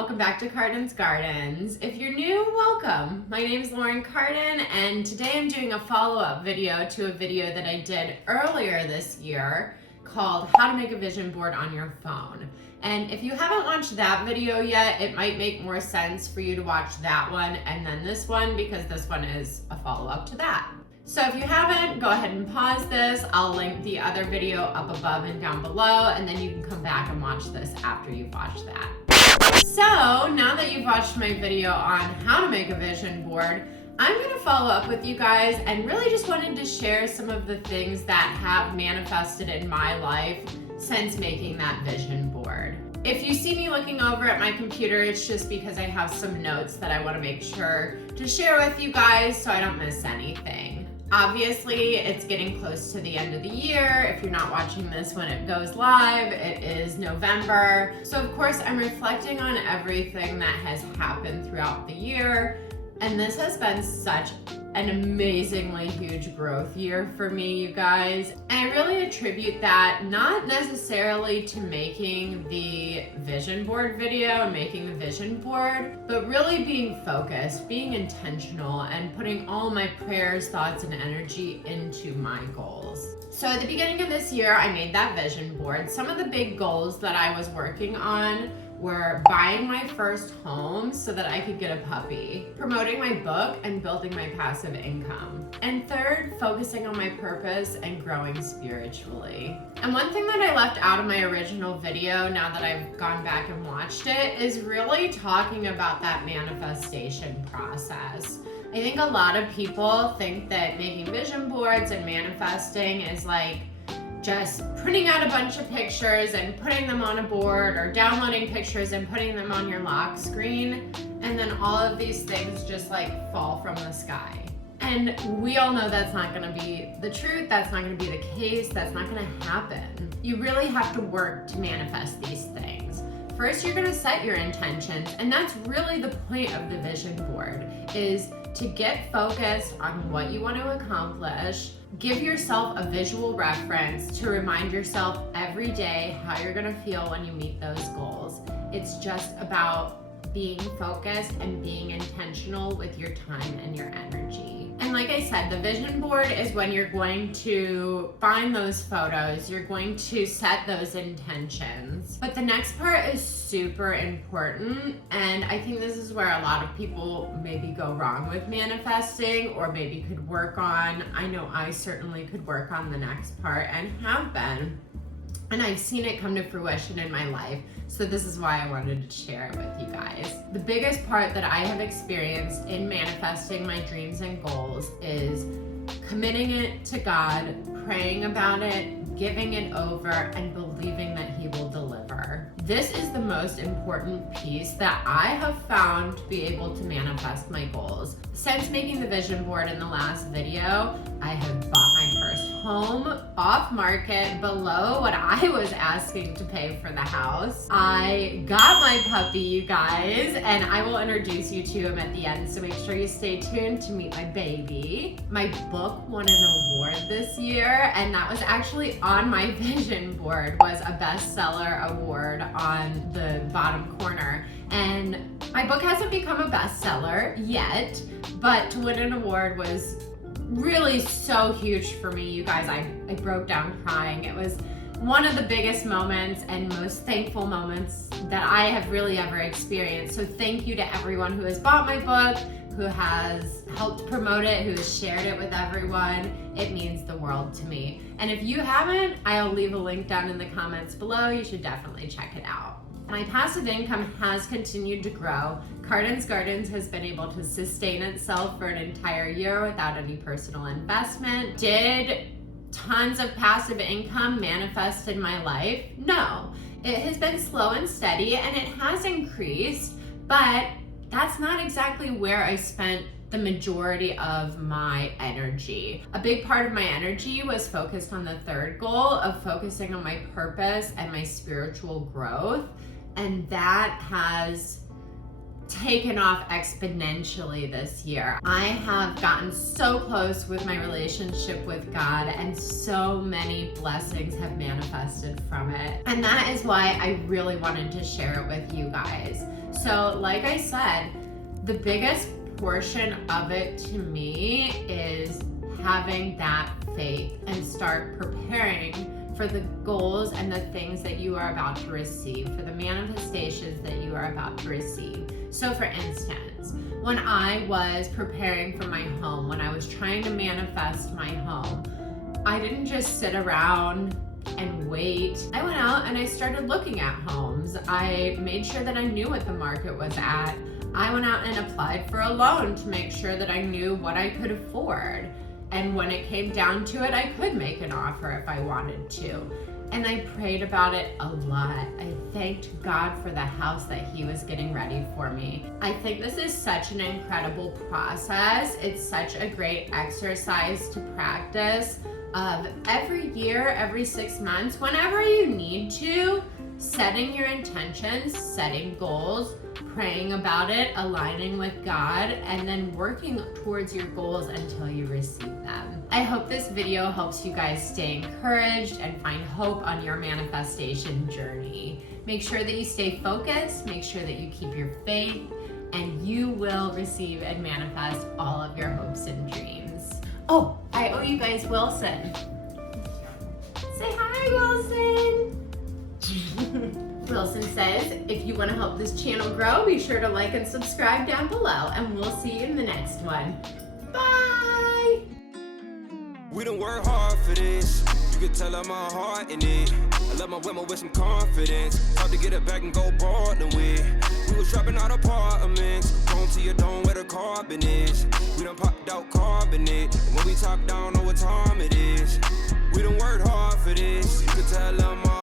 welcome back to Cardens. If you're new, welcome. My name is Lauren Carden, and today I'm doing a follow-up video to a video that I did earlier this year called How to Make a Vision Board on Your Phone. And if you haven't watched that video yet, it might make more sense for you to watch that one and then this one, because this one is a follow-up to that. So if you haven't, go ahead and pause this. I'll link the other video up above and down below, and then you can come back and watch this after you've watched that. So now that you've watched my video on how to make a vision board, I'm gonna follow up with you guys and really just wanted to share some of the things that have manifested in my life since making that vision board. If you see me looking over at my computer, it's just because I have some notes that I want to make sure to share with you guys so I don't miss anything. Obviously, it's getting close to the end of the year. If you're not watching this when it goes live, it is November. So of course, I'm reflecting on everything that has happened throughout the year. And this has been such an amazingly huge growth year for me, you guys. And I really attribute that not necessarily to making the vision board video and making the vision board, but really being focused, being intentional, and putting all my prayers, thoughts, and energy into my goals. So at the beginning of this year, I made that vision board. Some of the big goals that I was working on were buying my first home so that I could get a puppy, promoting my book and building my passive income, and third, focusing on my purpose and growing spiritually. And one thing that I left out of my original video, now that I've gone back and watched it, is really talking about that manifestation process. I think a lot of people think that making vision boards and manifesting is like just printing out a bunch of pictures and putting them on a board, or downloading pictures and putting them on your lock screen, and then all of these things just like fall from the sky. And we all know that's not gonna be the truth, that's not gonna be the case, that's not gonna happen. You really have to work to manifest these things. First, you're gonna set your intentions, and that's really the point of the vision board, is to get focused on what you want to accomplish. Give yourself a visual reference to remind yourself every day how you're gonna feel when you meet those goals. It's just about being focused and being intentional with your time and your energy. And like I said, the vision board is when you're going to find those photos, you're going to set those intentions. But the next part is super important, and I think this is where a lot of people maybe go wrong with manifesting, or maybe could work on. I know I certainly could work on the next part and have been. And I've seen it come to fruition in my life. So this is why I wanted to share it with you guys. The biggest part that I have experienced in manifesting my dreams and goals is committing it to God, praying about it, giving it over, and believing that He will deliver. This is the most important piece that I have found to be able to manifest my goals. Since making the vision board in the last video, I have bought my first home off market, below what I was asking to pay for the house. I got my puppy, you guys, and I will introduce you to him at the end, so make sure you stay tuned to meet my baby. My book won an award this year, and that was actually on my vision board, was a bestseller award on the bottom corner. And my book hasn't become a bestseller yet, but to win an award was really so huge for me, you guys. I broke down crying. It was one of the biggest moments and most thankful moments that I have really ever experienced. So thank you to everyone who has bought my book, who has helped promote it, who has shared it with everyone. It means the world to me. And if you haven't, I'll leave a link down in the comments below. You should definitely check it out. My passive income has continued to grow. Cardens has been able to sustain itself for an entire year without any personal investment. Did tons of passive income manifest in my life? No. It has been slow and steady, and it has increased, but that's not exactly where I spent the majority of my energy. A big part of my energy was focused on the third goal of focusing on my purpose and my spiritual growth. And that has taken off exponentially this year. I have gotten so close with my relationship with God, and so many blessings have manifested from it. And that is why I really wanted to share it with you guys. So like I said, the biggest portion of it to me is having that faith and start preparing for the goals and the things that you are about to receive, for the manifestations that you are about to receive. So for instance, when I was preparing for my home, when I was trying to manifest my home, I didn't just sit around and wait. I went out and I started looking at homes. I made sure that I knew what the market was at. I went out and applied for a loan to make sure that I knew what I could afford. And when it came down to it, I could make an offer if I wanted to. And I prayed about it a lot. I thanked God for the house that He was getting ready for me. I think this is such an incredible process. It's such a great exercise to practice of every year, every 6 months, whenever you need to, setting your intentions, setting goals, praying about it, aligning with God, and then working towards your goals until you receive them. I hope this video helps you guys stay encouraged and find hope on your manifestation journey. Make sure that you stay focused, make sure that you keep your faith, and you will receive and manifest all of your hopes and dreams. Oh, I owe you guys Wilson. Say hi, Wilson. Wilson says, if you want to help this channel grow, be sure to like and subscribe down below, and we'll see you in the next one. Bye! We done work hard for this. You can tell I'm my heart in it. I love my women with some confidence. Hard to get it back and go boarding with. We was dropping out apartments. Home to your dome where the carbon is. We done popped out carbonate. And when we talk down, know what time it is. We done worked hard for this. You can tell I'm